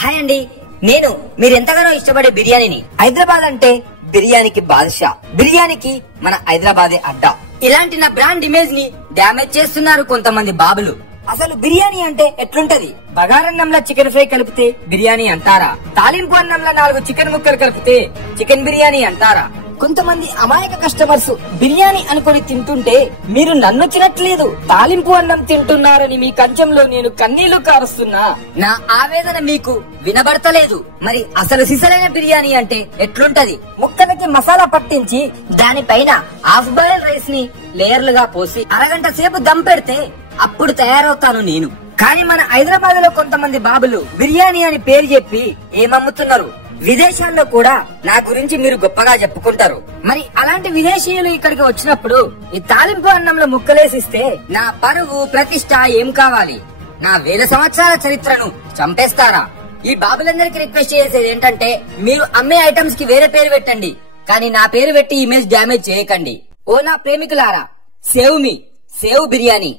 Hi అండి, నేను మీరెంతగానో ఇష్టపడే బిర్యానీని. హైదరాబాద్ అంటే బిర్యానీకి బాద్షా, బిర్యానీకి మన హైదరాబాదే అడ్డా. ఇలాంటి నా బ్రాండ్ ఇమేజ్ ని డ్యామేజ్ చేస్తున్నారు కొంతమంది బాబులు. అసలు బిర్యానీ అంటే ఎట్లుంటది? బగారన్నంలో చికెన్ ఫ్రై కలిపితే బిర్యానీ అంటారా? తాలింపు అన్నంలో 4 చికెన్ ముక్కలు కలిపితే చికెన్ బిర్యానీ అంటారా? కొంతమంది అమాయక కస్టమర్స్ బిర్యానీ అనుకుని తింటుంటే మీరు నన్ను తినట్లేదు, తాలింపు అన్నం తింటున్నారని మీ కంచంలో నేను కన్నీళ్లు కారుస్తున్నా. నా ఆవేదన మీకు వినబడతలేదు. మరి అసలు సిసలైన బిర్యానీ అంటే ఎట్లుంటది? ముక్కలకి మసాలా పట్టించి దానిపైన హాఫ్ బాయిల్ రైస్ ని లేయర్లుగా పోసి అరగంట సేపు దమ్ పెడితే అప్పుడు తయారవుతాను నేను. కానీ మన హైదరాబాద్ లో కొంతమంది బాబులు బిర్యానీ అని పేరు చెప్పి ఏమమ్ముతున్నారు? విదేశాల్లో కూడా నా గురించి మీరు గొప్పగా చెప్పుకుంటారు. మరి అలాంటి విదేశీయులు ఇక్కడికి వచ్చినప్పుడు ఈ తాలింపు అన్నంలో ముక్కలేసిస్తే నా పరువు ప్రతిష్ట ఏం కావాలి? నా 1000 సంవత్సరాల చరిత్రను చంపేస్తారా? ఈ బాబులందరికీ రిక్వెస్ట్ చేసేది ఏంటంటే, మీరు అమ్మే ఐటమ్స్ కి వేరే పేరు పెట్టండి, కానీ నా పేరు పెట్టి ఇమేజ్ డ్యామేజ్ చేయకండి. ఓ నా ప్రేమికులారా, సేవ్ మీ, సేవ్ బిర్యానీ.